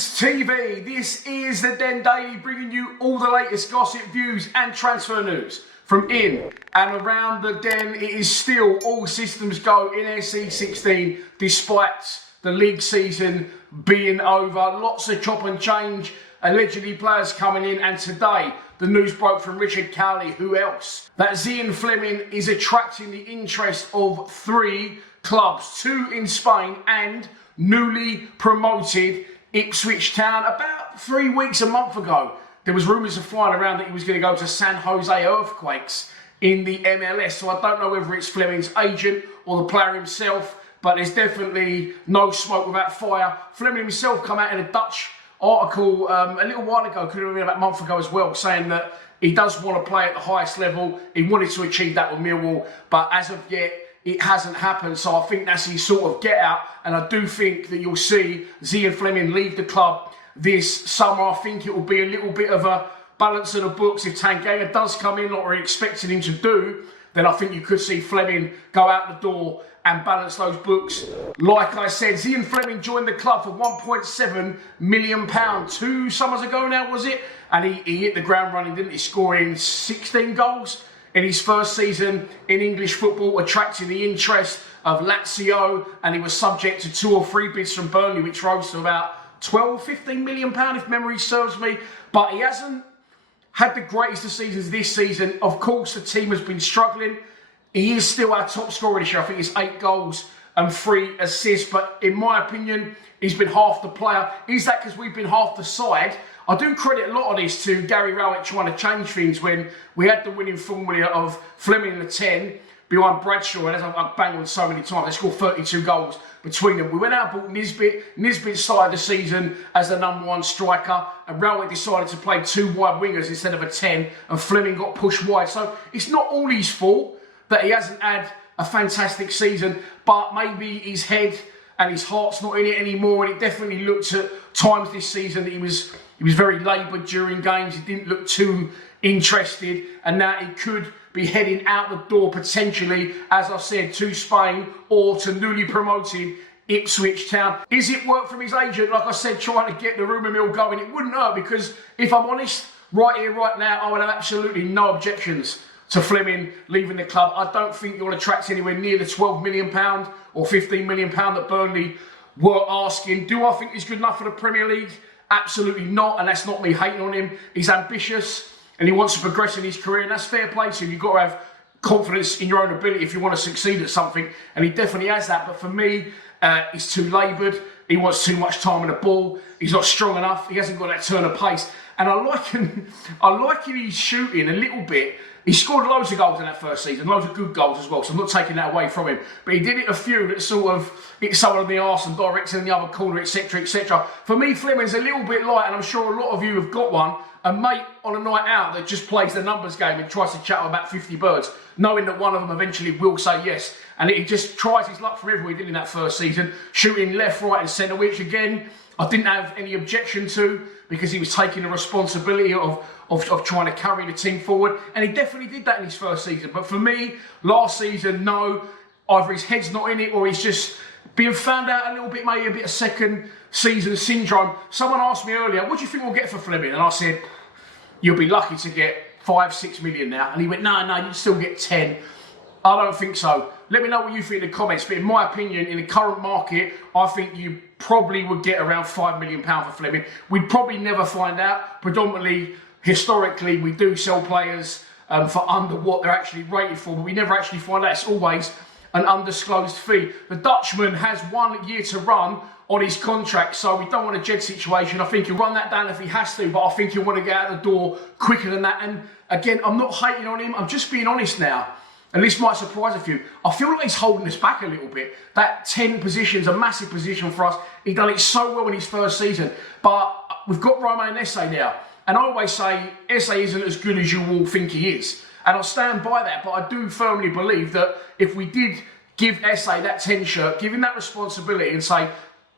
Fans TV, this is the Den Daily, bringing you all the latest gossip, views and transfer news from in and around the Den. It is still all systems go in SE16 despite the league season being over. Lots of chop and change, allegedly players coming in, and today the news broke from Richard Cowley, who else, that Zian Flemming is attracting the interest of 3 clubs, 2 in Spain and newly promoted Ipswich Town. About 3 weeks, a month ago, there was rumours of flying around that he was going to go to San Jose Earthquakes in the MLS. So I don't know whether it's Flemming's agent or the player himself, but there's definitely no smoke without fire. Flemming himself come out in a Dutch article a little while ago, could have been about a month ago as well, saying that he does want to play at the highest level. He wanted to achieve that with Millwall, but as of yet, it hasn't happened. So I think that's his sort of get out, and I do think that you'll see Zian Flemming leave the club this summer. I think it will be a little bit of a balance of the books. If Tanganga does come in like we're expecting him to do, then I think you could see Flemming go out the door and balance those books. Like I said, Zian Flemming joined the club for £1.7 million 2 summers ago now, was it? And he hit the ground running, didn't he? Scoring 16 goals in his first season in English football, attracting the interest of Lazio, and he was subject to 2 or 3 bids from Burnley, which rose to about £12–15 million if memory serves me. But he hasn't had the greatest of seasons this season. Of course, the team has been struggling. He is still our top scorer this year. I think it's 8 goals and 3 assists. But in my opinion, he's been half the player. Is that because we've been half the side? I do credit a lot of this to Gary Rowett trying to change things when we had the winning formula of Flemming in the 10 behind Bradshaw, and as I've banged on so many times, they scored 32 goals between them. We went out and bought Nisbet. Nisbet started the season as the #1 striker, and Rowett decided to play 2 wide wingers instead of a 10, and Flemming got pushed wide. So it's not all his fault that he hasn't had a fantastic season, but maybe his head and his heart's not in it anymore. And it definitely looked at times this season that he was very laboured during games. He didn't look too interested, and now he could be heading out the door potentially, as I said, to Spain or to newly promoted Ipswich Town. Is it work from his agent? Like I said, trying to get the rumour mill going. It wouldn't hurt, because if I'm honest, right here, right now, I would have absolutely no objections to Flemming leaving the club. I don't think you'll attract anywhere near the £12 million or £15 million that Burnley were asking. Do I think he's good enough for the Premier League? Absolutely not, and that's not me hating on him. He's ambitious and he wants to progress in his career, and that's fair play to him. You've got to have confidence in your own ability if you want to succeed at something, and he definitely has that. But for me, he's too laboured. He wants too much time on the ball. He's not strong enough. He hasn't got that turn of pace. And I like his shooting a little bit. He scored loads of goals in that first season, loads of good goals as well, so I'm not taking that away from him. But he did it a few that sort of hit someone in the arse and directed in the other corner, etc., etc. For me, Flemming's a little bit light, and I'm sure a lot of you have got one, a mate on a night out that just plays the numbers game and tries to chat about 50 birds, knowing that one of them eventually will say yes. And he just tries his luck for everyone he did in that first season, shooting left, right and centre, which again, I didn't have any objection to, because he was taking the responsibility of trying to carry the team forward. And he definitely did that in his first season. But for me, last season, no, either his head's not in it or he's just being found out a little bit, maybe a bit of second season syndrome. Someone asked me earlier, what do you think we'll get for Flemming? And I said, you'll be lucky to get 5–6 million now. And he went, no, you'd still get 10. I don't think so. Let me know what you think in the comments. But in my opinion, in the current market, I think you probably would get around £5 million for Flemming. We'd probably never find out. Predominantly, historically, we do sell players for under what they're actually rated for, but we never actually find out. It's always an undisclosed fee. The Dutchman has 1 year to run on his contract, so we don't want a Jed situation. I think he'll run that down if he has to, but I think he'll want to get out the door quicker than that. And again, I'm not hating on him. I'm just being honest now. And this might surprise a few. I feel like he's holding us back a little bit. That 10 position is a massive position for us. He done it so well in his first season. But we've got Romain Esse now. And I always say, Esse isn't as good as you all think he is. And I'll stand by that. But I do firmly believe that if we did give Esse that 10 shirt, give him that responsibility and say,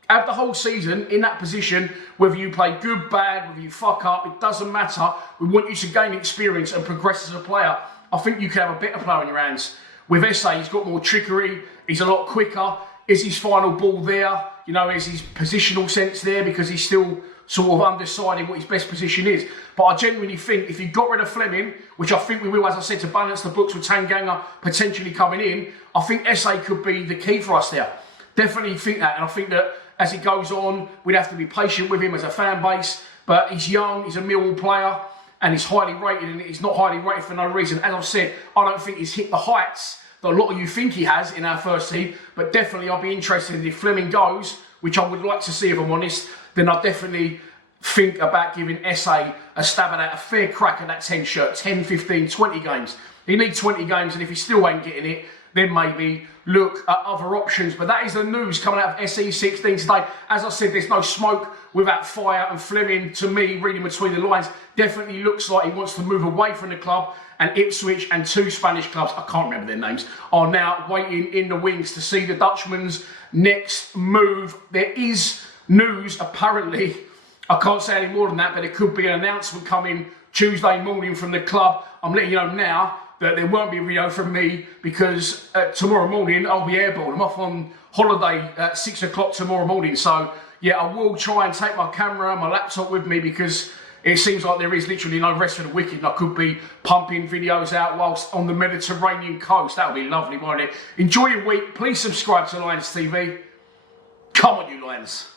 have the whole season in that position, whether you play good, bad, whether you fuck up, it doesn't matter. We want you to gain experience and progress as a player. I think you can have a better player in your hands. With Esse, he's got more trickery, he's a lot quicker. Is his final ball there? you know, is his positional sense there because he's still sort of undecided what his best position is. But I genuinely think if you got rid of Flemming, which I think we will, as I said, to balance the books with Tanganga potentially coming in, I think SA could be the key for us there. Definitely think that, and I think that as it goes on, we'd have to be patient with him as a fan base, but he's young, he's a Millwall player, and he's highly rated, and he's not highly rated for no reason. As I've said, I don't think he's hit the heights that a lot of you think he has in our first team, but definitely I'll be interested if Flemming goes, which I would like to see if I'm honest, then I'll definitely think about giving SA a stab at a fair crack at that 10 shirt, 10, 15, 20 games. He needs 20 games, and if he still ain't getting it, then maybe look at other options. But that is the news coming out of SE16 today. As I said, there's no smoke without fire, and Flemming, to me, reading between the lines, definitely looks like he wants to move away from the club, and Ipswich and 2 Spanish clubs, I can't remember their names, are now waiting in the wings to see the Dutchman's next move. There is news, apparently, I can't say any more than that, but there could be an announcement coming Tuesday morning from the club. I'm letting you know now that there won't be a video from me because tomorrow morning I'll be airborne. I'm off on holiday at 6 o'clock tomorrow morning. So yeah, I will try and take my camera and my laptop with me because it seems like there is literally no rest for the wicked, and I could be pumping videos out whilst on the Mediterranean coast. That would be lovely, won't it? Enjoy your week. Please subscribe to Lions TV. Come on, you Lions.